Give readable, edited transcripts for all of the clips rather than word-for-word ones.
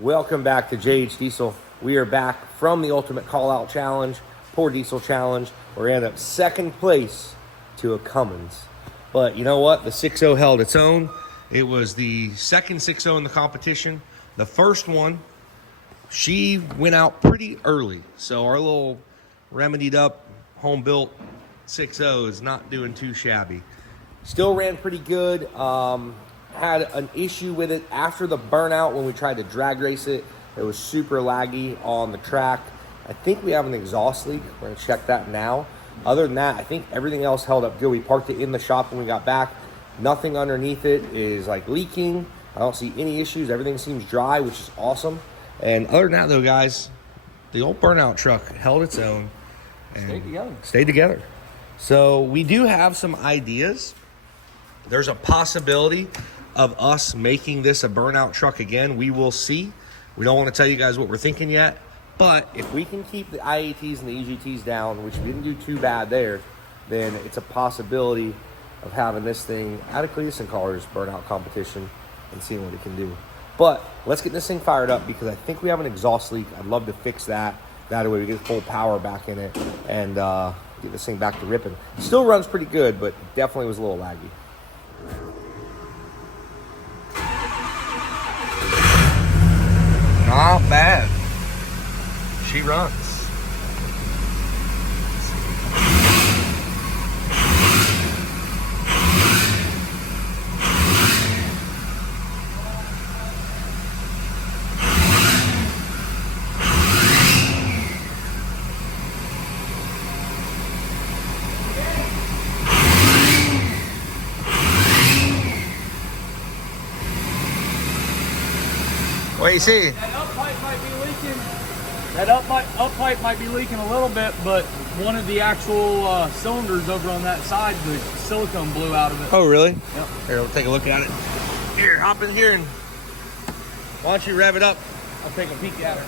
Welcome back to JH Diesel. We are back from the Ultimate Callout Challenge, Poor Diesel Challenge. We're end up second place to a Cummins. But you know what? The 6.0 held its own. It was the second 6.0 in the competition. The first one, she went out pretty early. So our little remedied up, home built 6.0 is not doing too shabby. Still ran pretty good. Had an issue with it after the burnout when we tried to drag race it. It was super laggy on the track. I think we have an exhaust leak. We're gonna check that now. Other than that, I think everything else held up good. We parked it in the shop when we got back. Nothing underneath it is like leaking. I don't see any issues. Everything seems dry, which is awesome. And other than that though, guys, the old burnout truck held its own and stayed together. So we do have some ideas. There's a possibility of us making this a burnout truck again. We will see. We don't want to tell you guys what we're thinking yet, but if we can keep the IATs and the EGTs down, which we didn't do too bad there, then it's a possibility of having this thing at a Cletus and Colors burnout competition and seeing what it can do. But let's get this thing fired up because I think we have an exhaust leak. I'd love to fix that. That way we get full power back in it and get this thing back to ripping. Still runs pretty good, but definitely was a little laggy. Not bad. She runs. What do you see? That up pipe might be leaking. That up pipe might be leaking a little bit, but one of the actual cylinders over on that side, the silicone blew out of it. Oh, really? Yep. Here, we'll take a look at it. Here, hop in here and why don't you rev it up? I'll take a peek at her.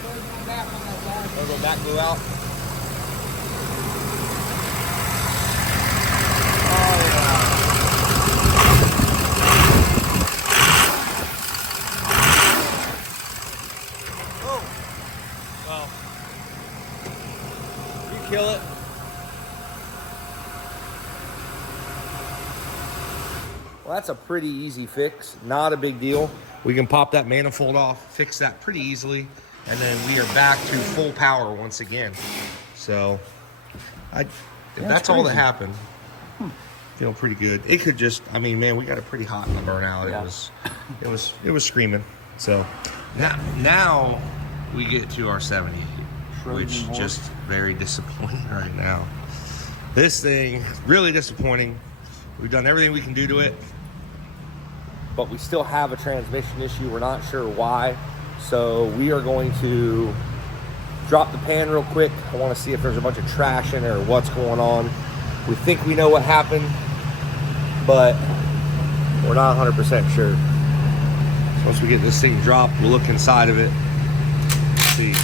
Go back, blew out. Oh, yeah. Well, you kill it. Well, that's a pretty easy fix. Not a big deal. We can pop that manifold off, fix that pretty easily, and then we are back to full power once again. So, that's all that happened. Feel pretty good. It could just, I mean, man, we got it pretty hot in the burnout. Yeah. It was screaming. So now we get to our 78, which just very disappointing right now. This thing, really disappointing. We've done everything we can do to it, but we still have a transmission issue. We're not sure why. So we are going to drop the pan real quick. I want to see if there's a bunch of trash in there or what's going on. We think we know what happened, but we're not 100% sure. So once we get this thing dropped, we'll look inside of it. See.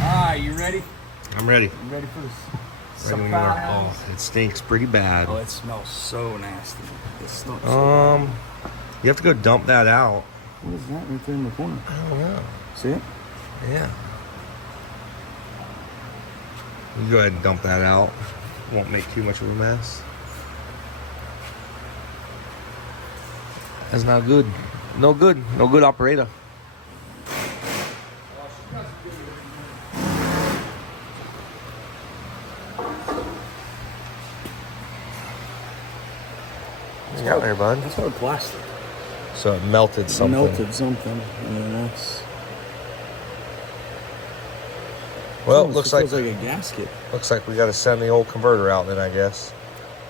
Alright, you ready? I'm ready. You ready for this? Oh, it stinks pretty bad. Oh, it smells so nasty. It smells You have to go dump that out. What is that right there in the corner? I don't know. See it? Yeah. You go ahead and dump that out. Won't make too much of a mess. That's not good. No good. No good operator. What's got there, bud? That's hard plastic. So it melted something. Yeah, that's... Well, it looks like a gasket. Looks like we got to send the old converter out then, I guess.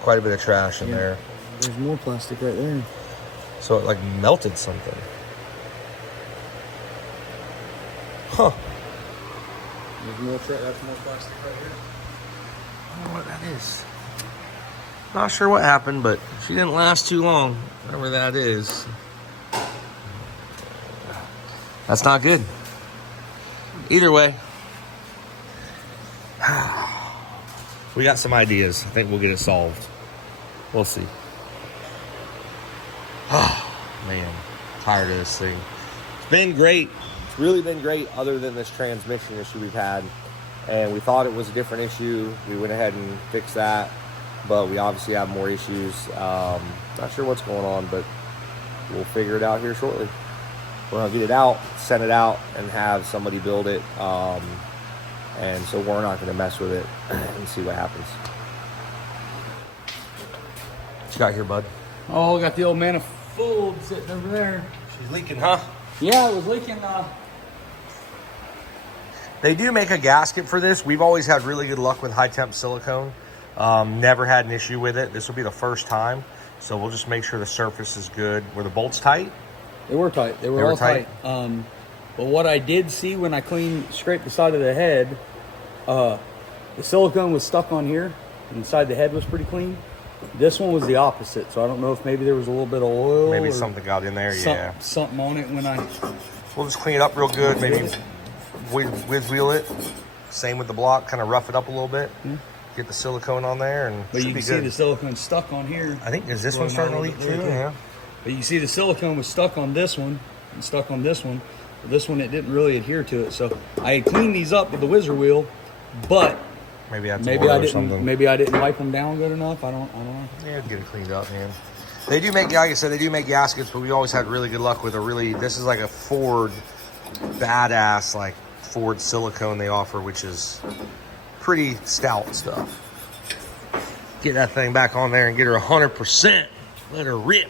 Quite a bit of trash in there. There's more plastic right there. So it like melted something. Huh. There's more that's more plastic right here. I don't know what that is. Not sure what happened, but she didn't last too long. Whatever that is. That's not good. Either way, We got some ideas. I think we'll get it solved. We'll see. Man, tired of this thing. It's been great. It's really been great other than this transmission issue we've had. And we thought it was a different issue. We went ahead and fixed that. But we obviously have more issues. Not sure what's going on, but we'll figure it out here shortly. We're going to get it out, send it out, and have somebody build it. And so we're not going to mess with it and see what happens. What you got here, bud? Oh, I got the old manifold sitting over there. She's leaking, huh? Yeah, it was leaking. They do make a gasket for this. We've always had really good luck with high temp silicone. Never had an issue with it. This will be the first time. So we'll just make sure the surface is good. Were the bolts tight? They were tight. They were all tight. But what I did see when I scraped the side of the head, the silicone was stuck on here. Inside the head was pretty clean. This one was the opposite. So I don't know if maybe there was a little bit of oil. Maybe something got in there, yeah. Something on it when I... We'll just clean it up real good. Maybe whiz wheel it. Same with the block. Kind of rough it up a little bit. Yeah. Get the silicone on there, and but you can see the silicone stuck on here. I think, is this one starting to leak too? Yeah. But you see the silicone was stuck on this one and stuck on this one. But this one, it didn't really adhere to it. So I had cleaned these up with the whizzer wheel, but maybe I didn't wipe them down good enough. I don't know. Yeah, get it cleaned up, man. They do make, like I said, they do make gaskets, but we always had really good luck with this is like a Ford, badass, like Ford silicone they offer, which is pretty stout stuff. Get that thing back on there and get her 100%. Let her rip.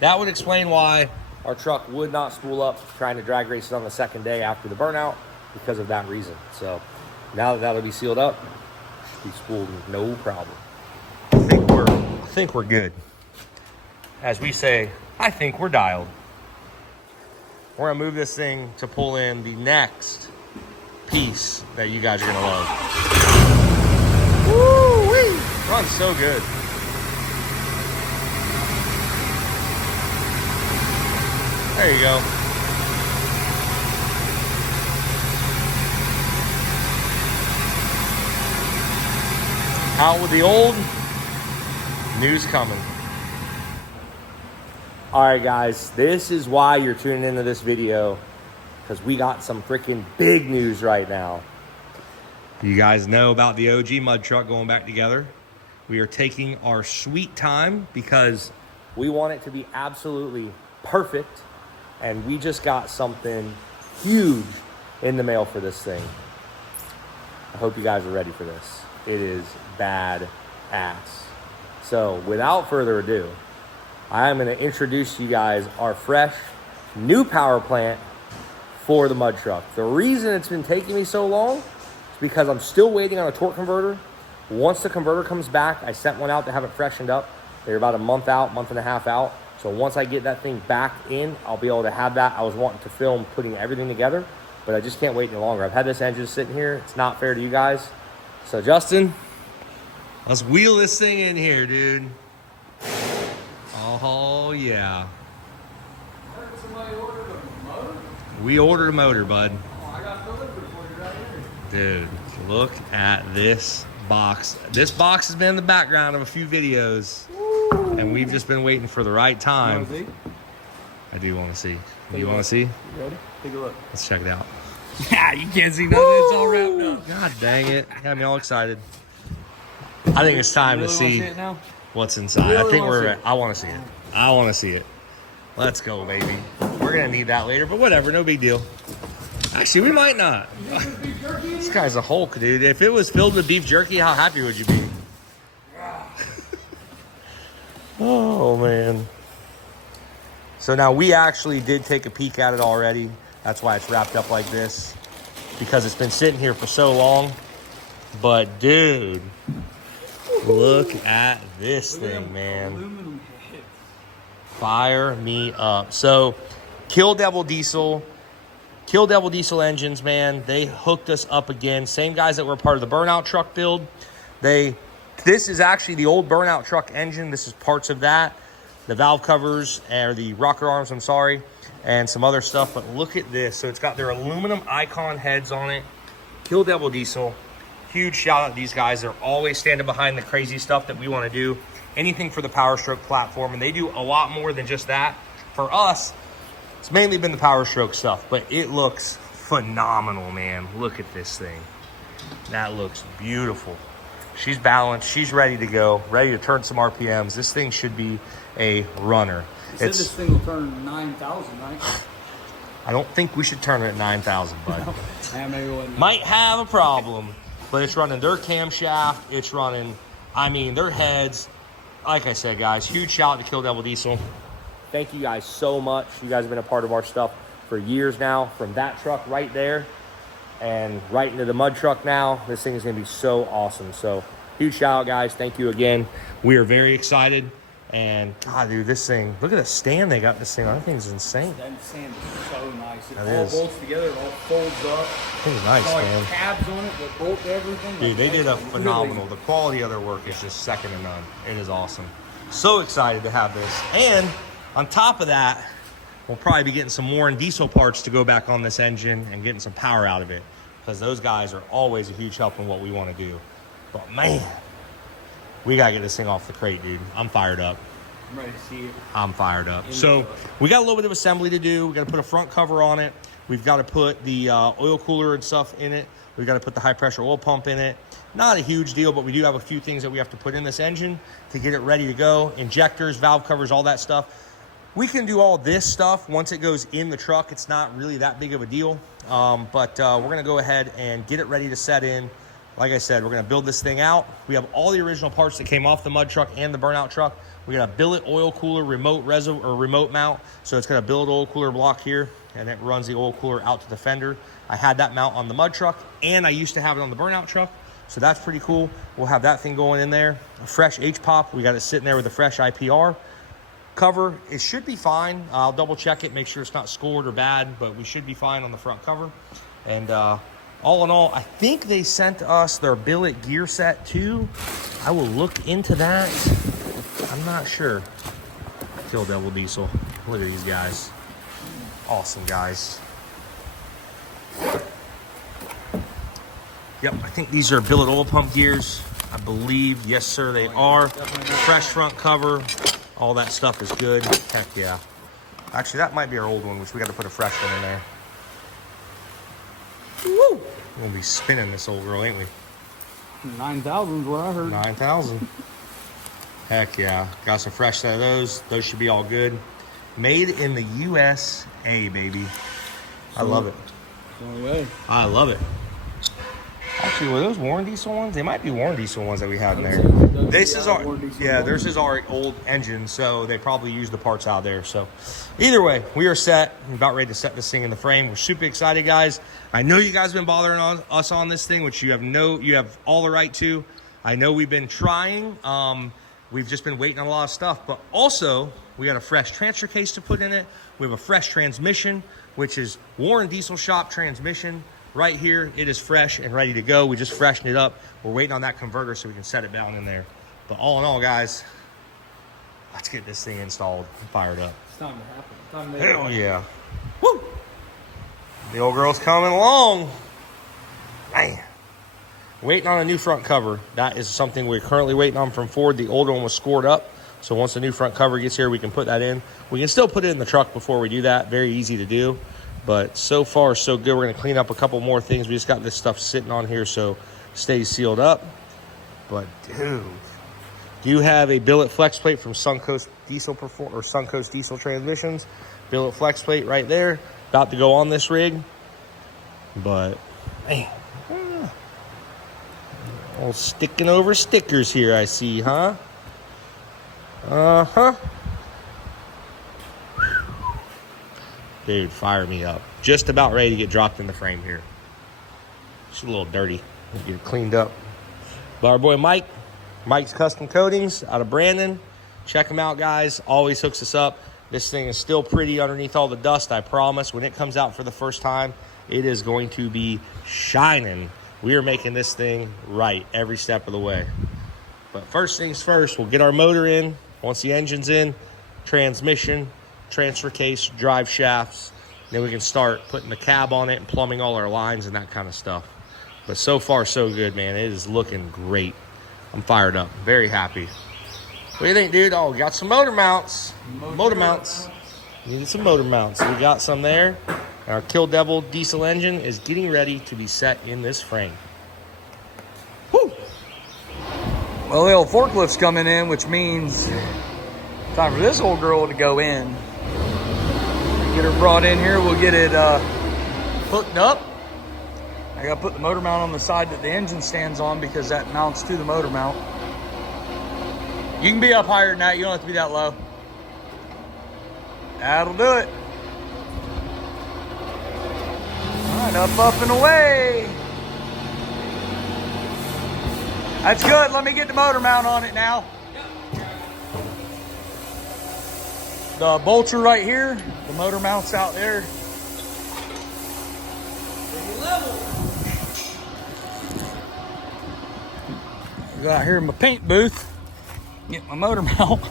That would explain why our truck would not spool up trying to drag race it on the second day after the burnout, because of that reason. So now that that'll be sealed up, be spooled no problem. I think we're good. As we say, I think we're dialed. We're gonna move this thing to pull in the next piece that you guys are gonna love. Woo-wee! Runs so good. There you go. Out with the old, news coming. All right, guys, this is why you're tuning into this video, because we got some freaking big news right now. You guys know about the OG mud truck going back together. We are taking our sweet time because we want it to be absolutely perfect, and we just got something huge in the mail for this thing. I hope you guys are ready for this. It is bad ass. So without further ado, I am going to introduce to you guys our fresh new power plant for the mud truck. The reason it's been taking me so long is because I'm still waiting on a torque converter. Once the converter comes back, I sent one out to have it freshened up. They're about a month out, month and a half out. So once I get that thing back in, I'll be able to have that. I was wanting to film putting everything together, but I just can't wait any longer. I've had this engine sitting here. It's not fair to you guys. So Justin, let's wheel this thing in here, dude. Oh, yeah. Somebody ordered a motor? We ordered a motor, bud. Oh, I got delivered for you right here. Dude, look at this box. This box has been in the background of a few videos. Woo. And we've just been waiting for the right time. You want to see? I do want to see. You want to see? You ready? Take a look. Let's check it out. Yeah, you can't see nothing. It's all wrapped up. God dang it. Got me all excited. I think it's time to see it now? what's inside. I think I want to see it. I want to see it. Let's go, baby. We're going to need that later, but whatever. No big deal. Actually, we might not. This guy's a Hulk, dude. If it was filled with beef jerky, how happy would you be? Oh, man. So now we actually did take a peek at it already. That's why it's wrapped up like this, because it's been sitting here for so long. But dude, look at this thing, man. Fire me up. So Kill Devil Diesel engines, man, they hooked us up again. Same guys that were part of the burnout truck build. This is actually the old burnout truck engine. This is parts of that. The valve covers, or the rocker arms, I'm sorry, and some other stuff. But look at this. So it's got their aluminum icon heads on it. Kill Devil Diesel. huge shout out to these guys. They're always standing behind the crazy stuff that we want to do. Anything for the Power Stroke platform, and they do a lot more than just that. For us, it's mainly been the Power Stroke stuff, but it looks phenomenal, man. Look at this thing. That looks beautiful. She's balanced. She's ready to go, ready to turn some RPMs. This thing should be a runner. You said this thing will turn 9,000, right? I don't think we should turn it at 9,000, bud. No. Maybe Might have a problem, but it's running their camshaft. It's running, I mean, their heads. Like I said, guys, huge shout out to Kill Devil Diesel. Thank you guys so much. You guys have been a part of our stuff for years now. From that truck right there and right into the mud truck now. This thing is going to be so awesome. So huge shout out, guys. Thank you again. We are very excited. And God, dude, this thing, look at the stand they got this thing on. That thing's insane. That stand is so nice. It That all is. bolts together, it all folds up. That thing's nice, It's got, like, man. tabs on it that bolt everything. Dude, they did a Really- phenomenal. The quality of their work is just second to none. It is awesome. So excited to have this. And on top of that, we'll probably be getting some Warren Diesel parts to go back on this engine and getting some power out of it, because those guys are always a huge help in what we want to do. But man, we got to get this thing off the crate, dude. I'm fired up. I'm ready to see it. I'm fired up. So we got a little bit of assembly to do. We got to put a front cover on it. We've got to put the oil cooler and stuff in it. We've got to put the high pressure oil pump in it. Not a huge deal, but we do have a few things that we have to put in this engine to get it ready to go. Injectors, valve covers, all that stuff. We can do all this stuff once it goes in the truck. It's not really that big of a deal, but we're going to go ahead and get it ready to set in. Like I said, we're going to build this thing out. We have all the original parts that came off the mud truck and the burnout truck. We got a billet oil cooler remote mount. So it's got a billet oil cooler block here, and it runs the oil cooler out to the fender. I had that mount on the mud truck, and I used to have it on the burnout truck. So that's pretty cool. We'll have that thing going in there. A fresh H-pop. We got it sitting there with a fresh IPR cover. It should be fine. I'll double check it, make sure it's not scored or bad, but we should be fine on the front cover. And all in all, I think they sent us their billet gear set too. I will look into that. I'm not sure. Kill Devil Diesel. Look at these guys. Awesome guys. Yep, I think these are billet oil pump gears. I believe, yes sir, they are. Fresh front cover. All that stuff is good. Heck yeah. Actually, that might be our old one, which we got to put a fresh one in there. Woo! We're going to be spinning this old girl, ain't we? 9,000 is what I heard. 9,000. Heck yeah. Got some fresh set of those. Those should be all good. Made in the USA, baby. I love it. I love it. Actually, were those Warren Diesel ones? They might be Warren Diesel ones that we had in there. This is our, yeah, theirs is our old engine, so they probably used the parts out there. So either way, we are set. We're about ready to set this thing in the frame. We're super excited, guys. I know you guys have been bothering us on this thing, which you have all the right to. I know we've been trying. We've just been waiting on a lot of stuff, but also we got a fresh transfer case to put in it. We have a fresh transmission, which is Warren Diesel Shop transmission. Right here, it is fresh and ready to go. We just freshened it up. We're waiting on that converter so we can set it down in there. But all in all, guys, let's get this thing installed and fired up. It's time to happen. Time to make Hell yeah. Woo! The old girl's coming along. Man. Waiting on a new front cover. That is something we're currently waiting on from Ford. The older one was scored up. So once the new front cover gets here, we can put that in. We can still put it in the truck before we do that. Very easy to do. But so far, so good. We're going to clean up a couple more things. We just got this stuff sitting on here so it stays sealed up. But, dude, do you have a billet flex plate from Suncoast Diesel or Suncoast Diesel Transmissions? Billet flex plate right there. About to go on this rig. But, man. All sticking over stickers here, I see, huh? Uh-huh. Dude, fire me up. Just about ready to get dropped in the frame here. It's a little dirty. Get it cleaned up. But our boy Mike's Custom Coatings out of Brandon. Check him out, guys. Always hooks us up. This thing is still pretty underneath all the dust, I promise. When it comes out for the first time, it is going to be shining. We are making this thing right every step of the way. But first things first, we'll get our motor in. Once the engine's in, transmission, transfer case, drive shafts. Then we can start putting the cab on it and plumbing all our lines and that kind of stuff. But so far, so good, man. It is looking great. I'm fired up. Very happy. What do you think, dude? Oh, we got some motor mounts. Motor mounts. Needed some motor mounts. We got some there. And our Kill Devil diesel engine is getting ready to be set in this frame. Woo! Well, the old forklift's coming in, which means time for this old girl to go in. Get her brought in here. We'll get it hooked up. I gotta put the motor mount on the side that the engine stands on because that mounts to the motor mount. You can be up higher than that. You don't have to be that low. That'll do it. All right, up and away. That's good. Let me get the motor mount on it now. The bolts are right here. The motor mount's out there. I got out here in my paint booth. Get my motor mount.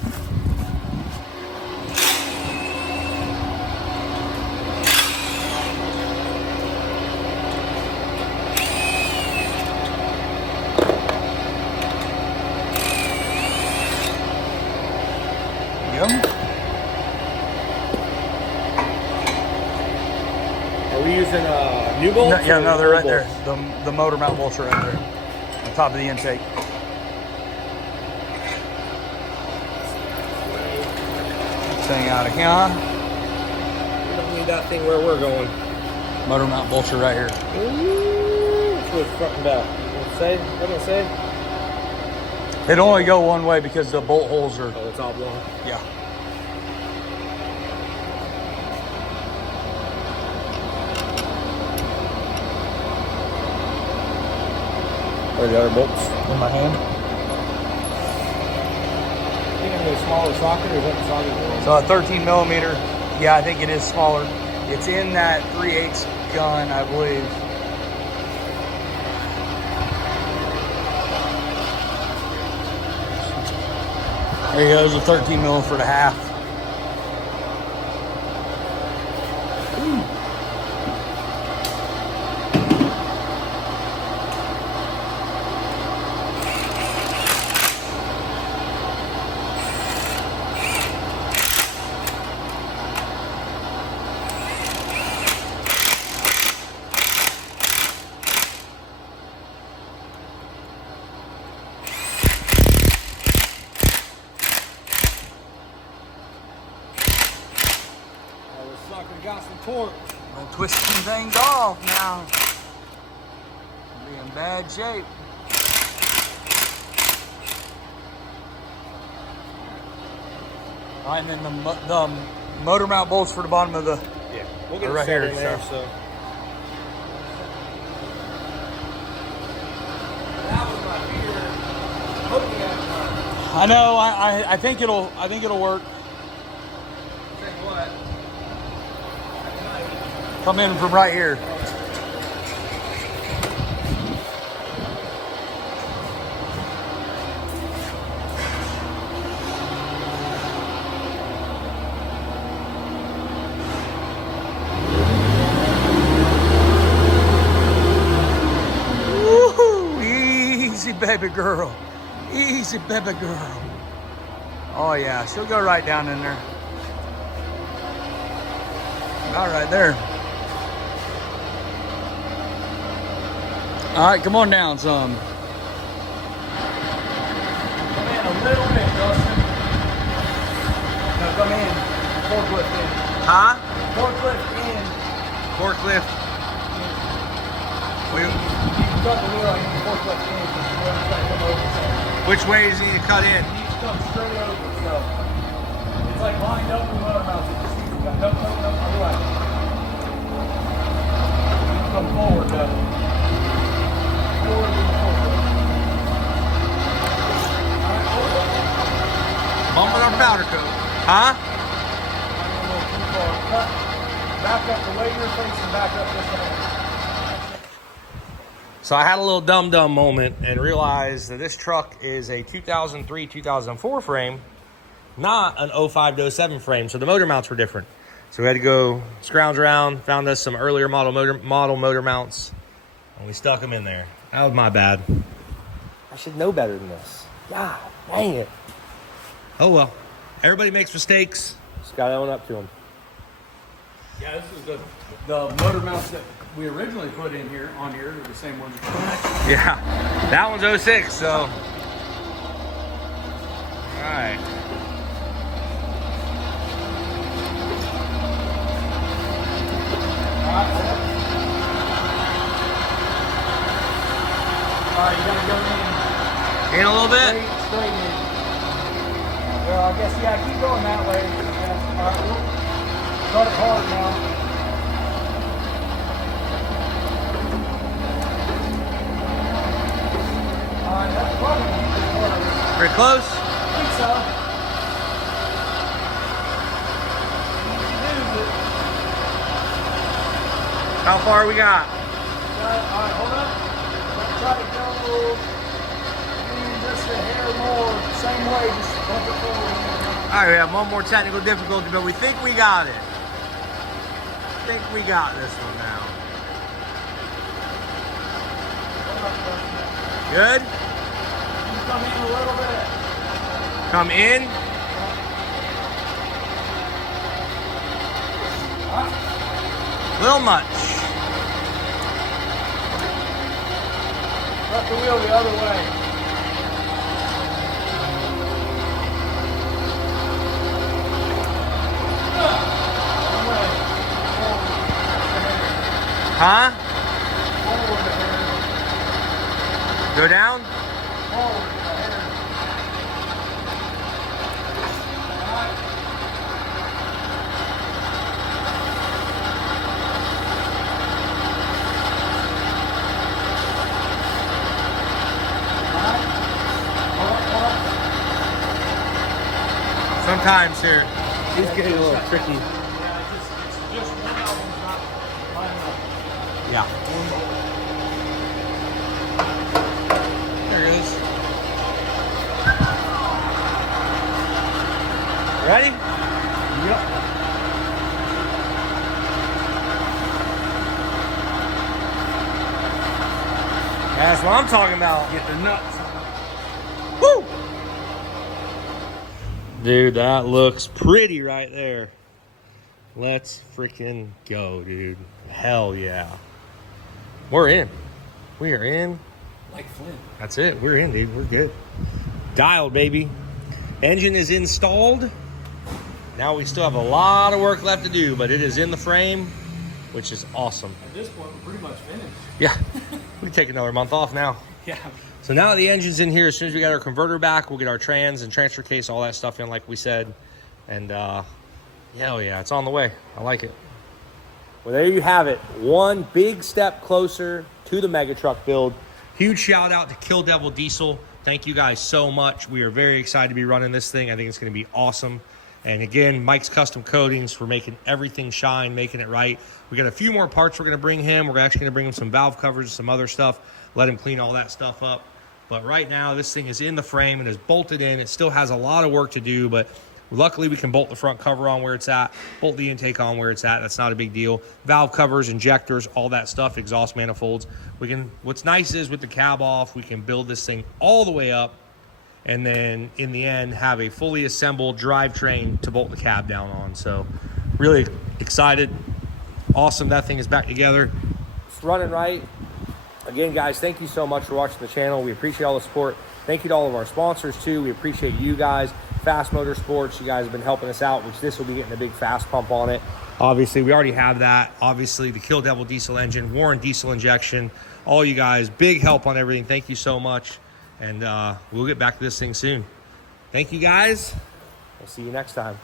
Are we using new bolts? Yeah, no, they're right there. The motor mount bolts are right there. On top of the intake. Thing out of here, huh? We don't need that thing where we're going. Motor mount bolts are right here. Ooh, it's front and back. What did it say? It only go one way because the bolt holes are. Oh, it's oblong. Yeah. Where are the other bolts? In my hand. I think I'm going to smaller socket, or is that the socket? So a 13 millimeter. Yeah, I think it is smaller. It's in that 3/8 gun, I believe. There he goes, a 13 mil for the half. Got some torque. Gonna twist some things off now. Be in bad shape. All right, and then the motor mount bolts for the bottom of the. Yeah, we'll get it right set here. in there. So. That was my fear. Hoping that. I know. I think it'll. I think it'll work. Tell you what. Come in from right here. Woo-hoo. Easy, baby girl. Easy, baby girl. Oh, yeah. She'll go right down in there. All right, there. All right, come on down some. Come in a little bit, Dustin. No, come in. Forklift in. Huh? Forklift in. Forklift. You can cut the wheel. I need the forklift in because the motor's got to come over. So. Which way does he need to cut in? It needs to come straight over. So it's like lined up with motor mounts. It just needs to come. No, other way. It needs to come forward, though. Bumping our powder coat. Huh? Back up the way you're facing, back up this way. So I had a little dumb moment and realized that this truck is a 2003-2004 frame, not an 05-07 frame. So the motor mounts were different. So we had to go scrounge around, found us some earlier model motor mounts. And we stuck them in there. That was my bad. I should know better than this. God, dang it. Oh well. Everybody makes mistakes. Just gotta own up to them. Yeah, this is the motor mounts that we originally put in here, on here, are the same ones. Yeah, that one's 06, so. All right. All right, you gotta go In a little bit? straight in. Well, I guess, yeah, keep going that way. Yeah. All right, we'll cut it hard now. All right, that's probably pretty hard. Pretty close? I think so. How far we got? All right, hold up. Let's try to go in just a hair more. Same way, just bump it forward. All right, we have one more technical difficulty, but we think we got it. I think we got this one now. Good? You come in a little bit. Come in. Little much. Rub the wheel the other way. Huh? Forward the hair. Go down? Forward the hair. Sometimes here. He's getting a little tricky. Yeah, it's just one album's not high enough. Yeah. There it is. Ready? Yep. That's what I'm talking about. Get the nuts. Woo! Dude, that looks pretty right there. Let's freaking go, dude. Hell yeah. We're in. We are in. Like Flint. That's it. We're in, dude. We're good. Dialed, baby. Engine is installed. Now we still have a lot of work left to do, but it is in the frame, which is awesome. At this point, we're pretty much finished. Yeah. We can take another month off now. Yeah. So now the engine's in here. As soon as we got our converter back, we'll get our trans and transfer case, all that stuff in like we said. And hell yeah, it's on the way. I like it. Well, there you have it. One big step closer to the mega truck build. Huge shout out to Kill Devil Diesel. Thank you guys so much. We are very excited to be running this thing. I think it's going to be awesome. And again, Mike's Custom Coatings for making everything shine, making it right. We got a few more parts we're going to bring him. We're actually going to bring him some valve covers, some other stuff. Let him clean all that stuff up. But right now, this thing is in the frame and is bolted in. It still has a lot of work to do, but luckily we can bolt the front cover on where it's at, bolt the intake on where it's at. That's not a big deal. Valve covers, injectors, all that stuff, exhaust manifolds. We can. What's nice is with the cab off, we can build this thing all the way up, and then in the end have a fully assembled drivetrain to bolt the cab down on. So really excited. Awesome, that thing is back together. It's running right. Again, guys, thank you so much for watching the channel. We appreciate all the support. Thank you to all of our sponsors too. We appreciate you guys. Fast Motorsports, you guys have been helping us out, which this will be getting a big fast pump on it. Obviously, we already have that. Obviously, the Kill Devil diesel engine, Warren diesel injection, all you guys, big help on everything. Thank you so much. And we'll get back to this thing soon. Thank you, guys. We'll see you next time.